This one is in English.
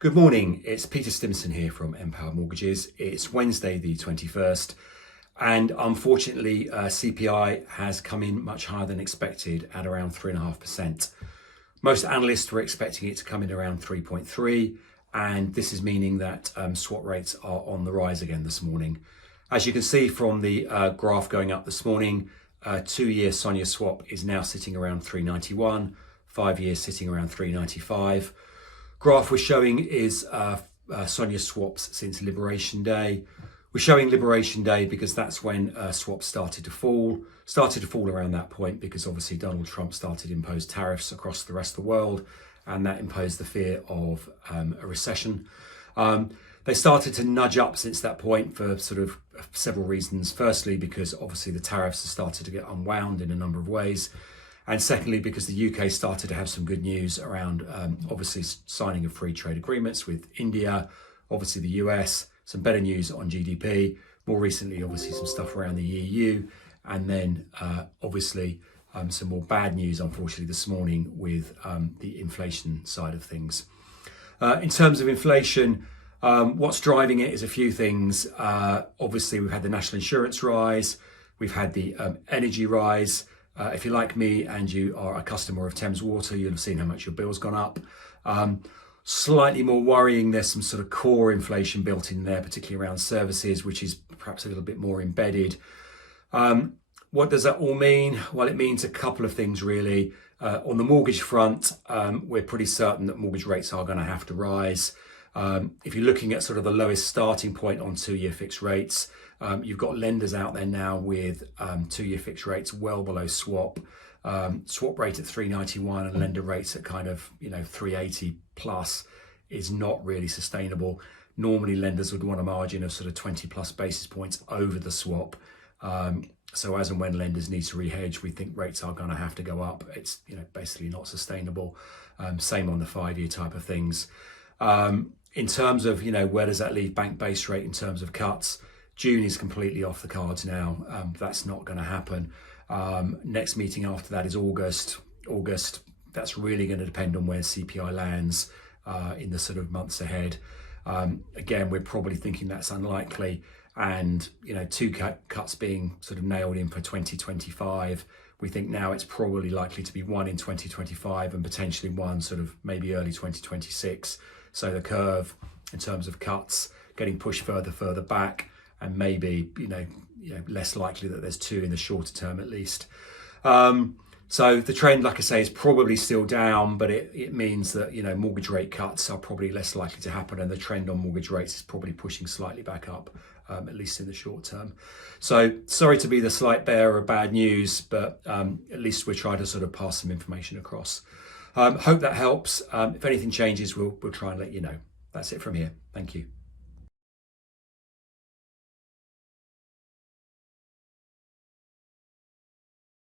Good morning, it's Peter Stimson here from Empower Mortgages. It's Wednesday the 21st and unfortunately CPI has come in much higher than expected at around 3.5%. Most analysts were expecting it to come in around 3.3 and this is meaning that swap rates are on the rise again this morning. As you can see from the graph going up this morning, 2-year SONIA swap is now sitting around 391, 5 years sitting around 395. Graph we're showing is SONIA swaps since Liberation Day. We're showing Liberation Day because that's when swaps started to fall around that point because obviously Donald Trump started to impose tariffs across the rest of the world and that imposed the fear of a recession. They started to nudge up since that point for sort of several reasons. Firstly, because obviously the tariffs have started to get unwound in a number of ways. And secondly, because the UK started to have some good news around obviously signing of free trade agreements with India, obviously the US, some better news on GDP, more recently obviously some stuff around the EU, and then obviously some more bad news unfortunately this morning with the inflation side of things. In terms of inflation, what's driving it is a few things. Obviously we've had the national insurance rise, we've had the energy rise. If you're like me and you are a customer of Thames Water, you'll have seen how much your bill's gone up. Slightly more worrying, there's some sort of core inflation built in there, particularly around services, which is perhaps a little bit more embedded. What does that all mean? Well, it means a couple of things really. On the mortgage front, we're pretty certain that mortgage rates are going to have to rise. If you're looking at sort of the lowest starting point on 2-year fixed rates, you've got lenders out there now with 2-year fixed rates well below swap. Swap rate at 391 and lender rates at kind of 380 plus is not really sustainable. Normally lenders would want a margin of sort of 20 plus basis points over the swap. So as and when lenders need to rehedge, we think rates are going to have to go up. It's basically not sustainable. Same on the 5-year type of things. In terms of where does that leave bank base rate in terms of cuts? June is completely off the cards now. That's not going to happen. Next meeting after that is August. That's really going to depend on where CPI lands in the sort of months ahead. Again, we're probably thinking that's unlikely. And 2 cuts being sort of nailed in for 2025. We think now it's probably likely to be 1 in 2025 and potentially 1 sort of maybe early 2026. So the curve in terms of cuts getting pushed further back. And maybe, less likely that there's 2 in the shorter term at least. So the trend, like I say, is probably still down, but it means that, mortgage rate cuts are probably less likely to happen. And the trend on mortgage rates is probably pushing slightly back up, at least in the short term. So sorry to be the slight bearer of bad news, but at least we're trying to sort of pass some information across. Hope that helps. If anything changes, we'll try and let you know. That's it from here. Thank you.